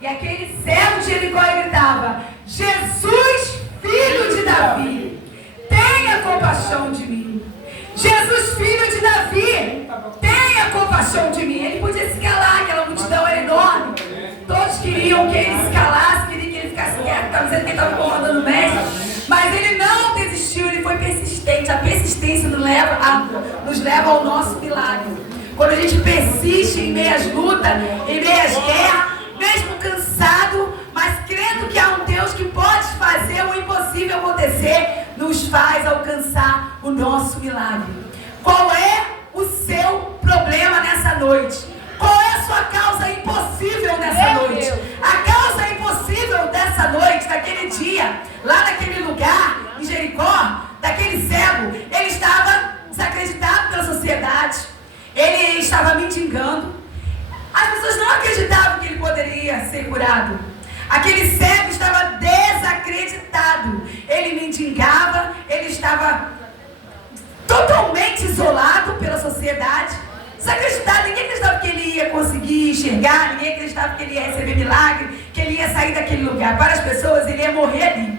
E aquele cego de Jericó gritava: Jesus, filho de Davi, tenha compaixão de mim. Jesus, filho de Davi, tenha compaixão de mim. Ele podia se calar, aquela multidão era enorme. Todos queriam que ele se calasse, queriam que ele ficasse quieto, estavam dizendo que ele estava incomodando o mestre. Mas ele não desistiu, ele foi persistente. A persistência nos leva ao nosso milagre. Quando a gente persiste em meias lutas, em meias guerras, mesmo cansado, mas crendo que há um Deus que pode fazer o impossível acontecer, nos faz alcançar o nosso milagre. Qual é o seu problema nessa noite? Qual é a sua causa impossível nessa noite? A causa impossível dessa noite, daquele dia, lá naquele lugar, em Jericó, daquele cego, ele estava desacreditado pela sociedade, ele estava mendigando. As pessoas não acreditavam que ele poderia ser curado. Aquele cego estava desacreditado. Ele mendigava, ele estava totalmente isolado pela sociedade. Desacreditado, ninguém acreditava que ele ia conseguir enxergar, ninguém acreditava que ele ia receber milagre, que ele ia sair daquele lugar. Para as pessoas, ele ia morrer ali.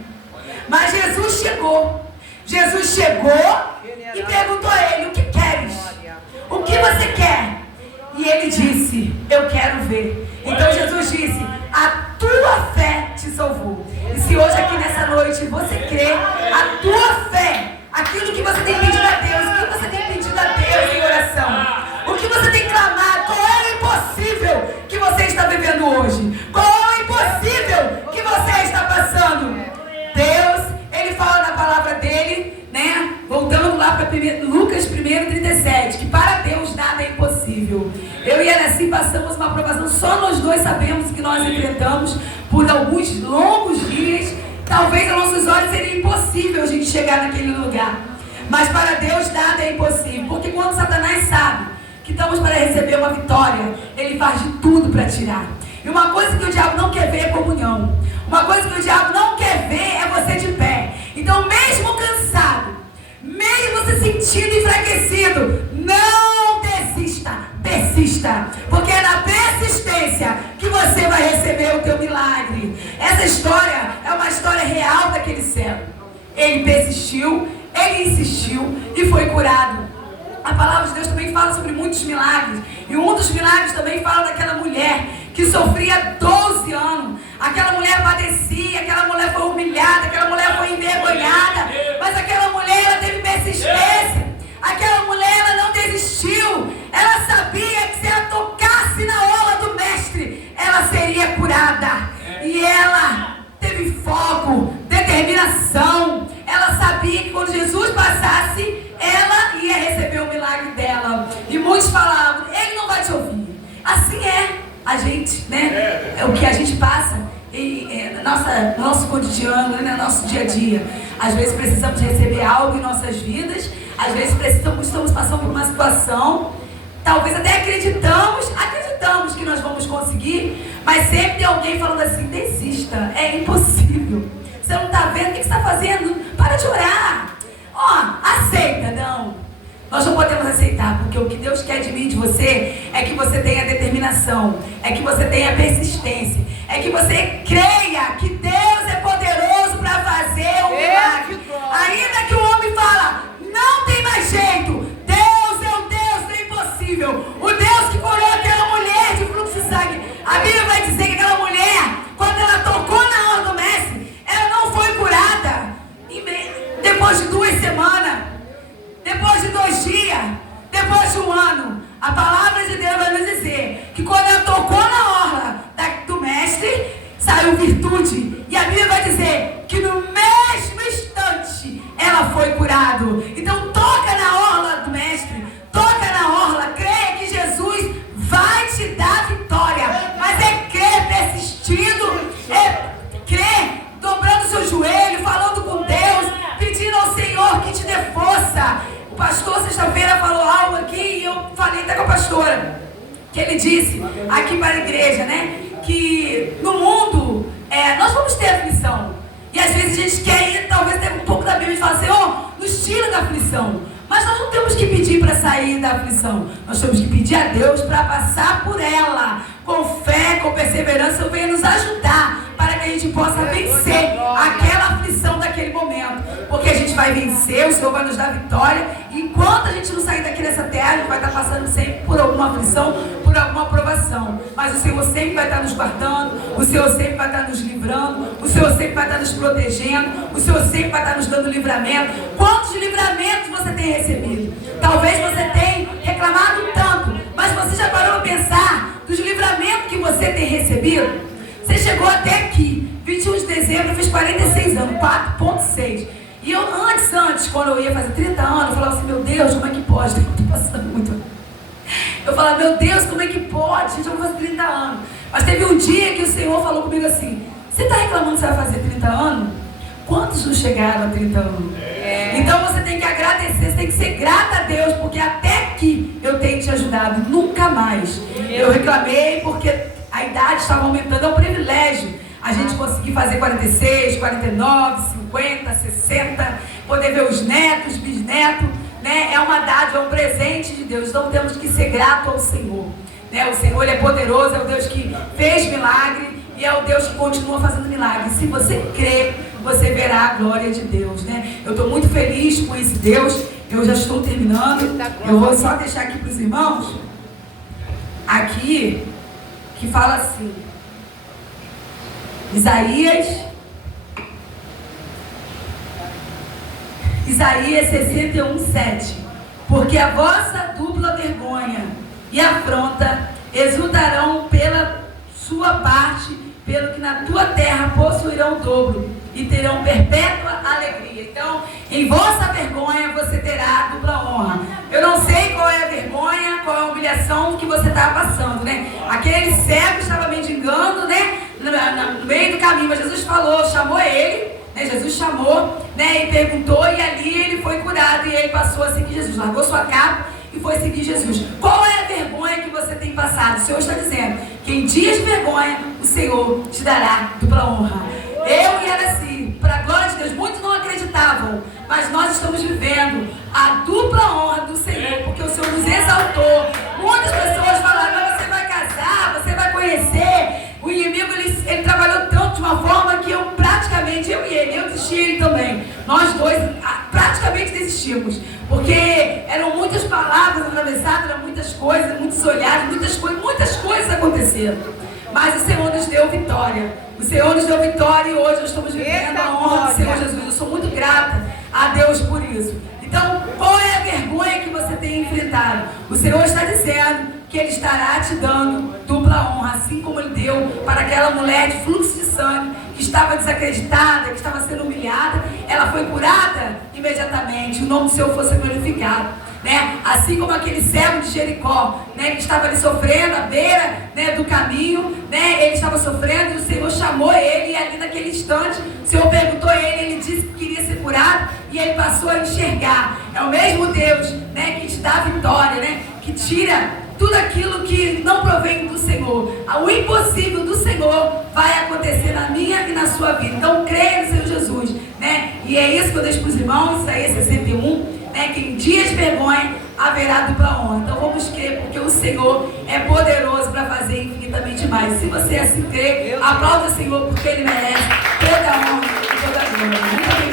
Mas Jesus chegou. Jesus chegou e perguntou a ele: o que queres? O que você quer? E ele disse: eu quero ver. Então Jesus disse: a tua fé te salvou. E se hoje aqui nessa noite você crê, a tua fé, aquilo que você tem pedido a Deus, o que você tem pedido a Deus em oração, o que você tem clamado, qual é o impossível que você está vivendo hoje? Qual é o impossível que você está passando? Deus, ele fala na palavra dele, né? Voltando lá para Lucas 1:37, que para Deus nada é impossível. Eu e a Ana passamos uma provação, só nós dois sabemos que nós enfrentamos por alguns longos dias. Talvez aos nossos olhos seria impossível a gente chegar naquele lugar. Mas para Deus nada é impossível. Porque quando Satanás sabe que estamos para receber uma vitória, ele faz de tudo para tirar. E uma coisa que o diabo não quer ver é comunhão. Uma coisa que o diabo não quer ver é você de pé. Então, mesmo cansado, mesmo se sentindo enfraquecido, não desista, persista. Porque é na persistência que você vai receber o teu milagre. Essa história é uma história real daquele cego. Ele persistiu, ele insistiu e foi curado. A palavra de Deus também fala sobre muitos milagres. E um dos milagres também fala daquela mulher que sofria 12 anos. Aquela mulher padecia, aquela mulher foi humilhada, aquela mulher foi envergonhada. Mas aquela mulher, ela teve persistência. Aquela mulher, ela não desistiu. Ela sabia que se ela tocasse na orla do mestre, ela seria curada. E ela teve foco, determinação. Ela sabia que quando Jesus passasse, ela ia receber o milagre dela. E muitos falavam: ele não vai te ouvir. Assim é a gente, né? É o que a gente passa no nosso cotidiano, né? No nosso dia a dia. Às vezes precisamos receber algo em nossas vidas. Às vezes estamos passando por uma situação. Talvez até acreditamos que nós vamos conseguir. Mas sempre tem alguém falando assim: desista, é impossível. Você não está vendo? O que você está fazendo? Para de orar. Aceita. Não. Nós não podemos aceitar, porque o que Deus quer de mim e de você é que você tenha determinação, é que você tenha persistência, é que você creia que Deus é poderoso para fazer o milagre. Ainda que o homem fala: não tem mais jeito, Deus é o Deus do impossível, o Deus que curou aquela mulher de fluxo de sangue. A Bíblia vai dizer que aquela mulher, quando ela tocou na orla do mestre, ela não foi curada depois de 2 semanas, depois de 2 dias, depois de 1 ano. A palavra de Deus vai nos dizer que quando ela tocou na orla do mestre, saiu virtude. E a Bíblia vai dizer que no mesmo instante ela foi curada. Então toca na orla do mestre, toca na orla, creia que Jesus vai te dar vitória. Mas é crer persistindo, é crer dobrando seu joelho, falando com Deus, pedindo ao Senhor que te dê força. O pastor sexta-feira falou algo aqui e eu falei até com a pastora, que ele disse aqui para a igreja, né, que no mundo nós vamos ter aflição. E às vezes a gente quer ir, talvez ter um pouco da Bíblia e falar: Senhor, nos tira da aflição. Mas nós não temos que pedir para sair da aflição. Nós temos que pedir a Deus para passar por ela, com fé, com perseverança, venha nos ajudar para que a gente possa vencer aquela aflição daquele momento. Porque a gente vai vencer, o Senhor vai nos dar vitória. E enquanto a gente não sair daqui dessa terra, a gente vai estar passando sempre por alguma aflição, por alguma provação. Mas o Senhor sempre vai estar nos guardando, o Senhor sempre vai estar nos livrando, o Senhor sempre vai estar nos protegendo, o Senhor sempre vai estar nos dando livramento. Quantos livramentos você tem recebido? Talvez você tenha reclamado tanto, mas você já parou para pensar dos livramentos que você tem recebido? Você chegou até aqui, 21 de dezembro, eu fiz 46 anos, 4.6. E eu antes, quando eu ia fazer 30 anos, eu falava assim, meu Deus, como é que pode? Eu estou passando muito. Eu falava, meu Deus, como é que pode? Gente, eu vou fazer 30 anos. Mas teve um dia que o Senhor falou comigo assim, você está reclamando que você vai fazer 30 anos? Quantos não chegaram a 30 anos? Então você tem que agradecer, você tem que ser grata a Deus, porque até aqui eu tenho te ajudado, nunca mais. Eu reclamei porque a idade estava aumentando, é um privilégio a gente conseguir fazer 46, 49, 50, 60, poder ver os netos, bisnetos, né? É uma dádiva, é um presente de Deus, então temos que ser gratos ao Senhor, né? O Senhor, Ele é poderoso, é o Deus que fez milagre e é o Deus que continua fazendo milagre. Se você crer, você verá a glória de Deus, né? Eu estou muito feliz com esse Deus, eu já estou terminando, eu vou só deixar aqui para os irmãos, aqui, que fala assim, Isaías 61:7, porque a vossa dupla vergonha e afronta exultarão pela sua parte, pelo que na tua terra possuirão o dobro e terão perpétua alegria. Então, em vossa vergonha você terá dupla honra. Eu não sei qual é a vergonha, qual é a humilhação que você está passando, né? Aquele cego estava mendigando, né? No meio do caminho, mas Jesus falou, chamou ele, né? Jesus chamou, né? E perguntou, e ali ele foi curado, e ele passou a seguir Jesus, largou sua capa e foi seguir Jesus. Qual é a vergonha que você tem passado? O Senhor está dizendo que em dias de vergonha o Senhor te dará dupla honra. Eu e ela assim, para a glória de Deus, muitos não acreditavam, mas nós estamos vivendo a dupla honra do Senhor, porque o Senhor nos exaltou. Muitas pessoas falaram, mas você vai casar, você vai conhecer. O inimigo, ele trabalhou tanto de uma forma que eu e ele, eu desisti, ele também. Nós dois praticamente desistimos, porque eram muitas palavras atravessadas, eram muitas coisas, muitos olhares, muitas coisas aconteceram. Mas o Senhor nos deu vitória. O Senhor nos deu vitória e hoje nós estamos vivendo a honra do Senhor Jesus. Eu sou muito grata a Deus por isso. Então, qual é a vergonha que você tem enfrentado? O Senhor está dizendo que Ele estará te dando dupla honra, assim como Ele deu para aquela mulher de fluxo de sangue, que estava desacreditada, que estava sendo humilhada. Ela foi curada imediatamente, o nome do Senhor fosse glorificado, né? Assim como aquele cego de Jericó, né, que estava ali sofrendo à beira, né, do caminho, né, ele estava sofrendo e o Senhor chamou ele, e ali naquele instante o Senhor perguntou a ele, ele disse que queria ser curado e ele passou a enxergar. É o mesmo Deus, né, que te dá a vitória, né, que tira tudo aquilo que não provém do Senhor. O impossível do Senhor vai acontecer na minha e na sua vida. Então creia no Senhor Jesus, né? E é isso que eu deixo para os irmãos, Isaías 61, né? Que em dias de vergonha haverá dupla honra. Então vamos crer, porque o Senhor é poderoso para fazer infinitamente mais. Se você assim crer, aplauda o Senhor, porque Ele merece toda a honra e toda a glória.